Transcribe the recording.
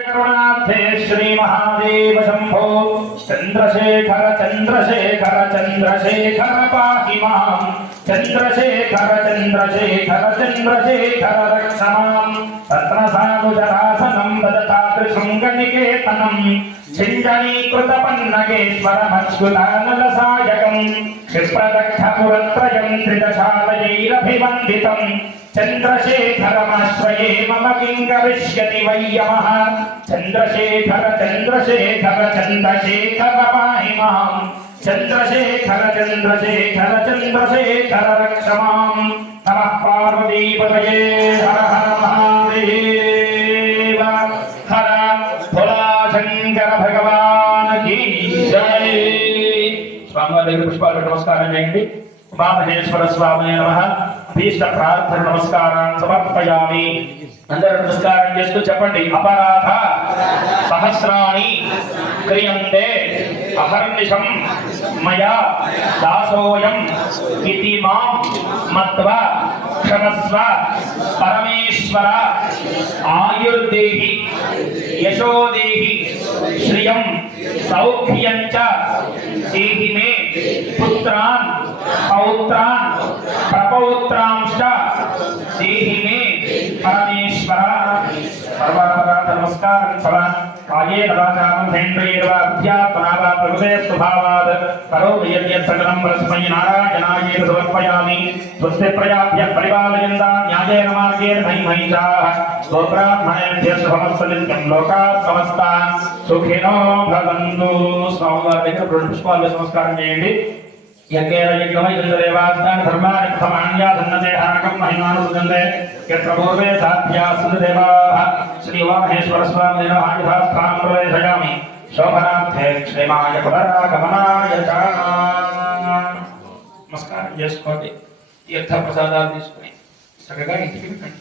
करुणाब्धे श्री महादेव शंभो चंद्रशेखर चंद्रशेखर चंद्रशेखर पाहि मां चंद्रशेखर चंद्रशेखर चंद्रशेखर रक्ष मां तत्र साधुजरासनं ददतादृशृङ्गनिकेतनं छिञ्जनीकृतपन्नगेश्वरमच्युतानलसायकं क्षिप्रदग्धपुरत्रयं त्रिदशालयैरभिवन्दितं चंद्रशेखरमाश्रये मम किं करिष्यति वै यमः चंद्रशेखर चंद्रशेखर चंद्रशेखर पाहि मां चंद्रशेखर चंद्रशेखर चंद्रशेखर रक्ष मां नमः पार्वतीपतये हर हर महादेव हर भोला शंकर भगवान की जय। स्वामी पुष्पाल नमस्कार చేయండి। उमामहेश्वर स्वामी नमः भीष्ट प्रार्थना नमस्कारान् समर्पयामि। అందరూ నమస్కారం చేస్తూ చెప్పండి। అపరాధ సహస్రాణి క్రియంతే అహర్నిశం మయా దాసోయం ఇతి మాం మత్వా క్షమస్వ పరమేశ్వర ఆయుర్దేహి యశోదేహి శ్రియం సౌఖ్యం చ దేహి మే పుత్రాన్ పౌత్రాన్ ప్రపౌత్రాంశ్చ దేహి మే परमेश्वर सर्वपदार्थ नमस्कार फला कायेन वाचा मनसेन्द्रियेण वा बुद्ध्यात्मना वा प्रकृते स्वभावात् करोमि यद्यत् सकलं परस्मै नारायणायेति समर्पयामि। स्वस्ति प्रजाभ्यः परिपालयन्तां न्यायेन मार्गेण मयि महिषाः गोब्राह्मणेभ्यः शुभमस्तु नित्यं लोकाः समस्ताः सुखिनो भवन्तु। स्वामिवाరి దగ్గర పుష్పాలు నమస్కారం చేయండి। यज्ञेन यज्ञमयदेवास्तान् धर्माणि प्रथमान्या धन्नते हाकं महिमानुसृजन्ते यत्र पूर्वे साध्या सुदेवाः श्री उमामहेश्वरस्वामिनः आयुधास्थानं प्रवेशयामि शोभनार्थे क्षेमाय पुनरागमनाय च। नमस्कार చేసుకోండి। తీర్థ ప్రసాదాలు తీసుకొని చక్కగా ఇంటికి వెళ్ళండి।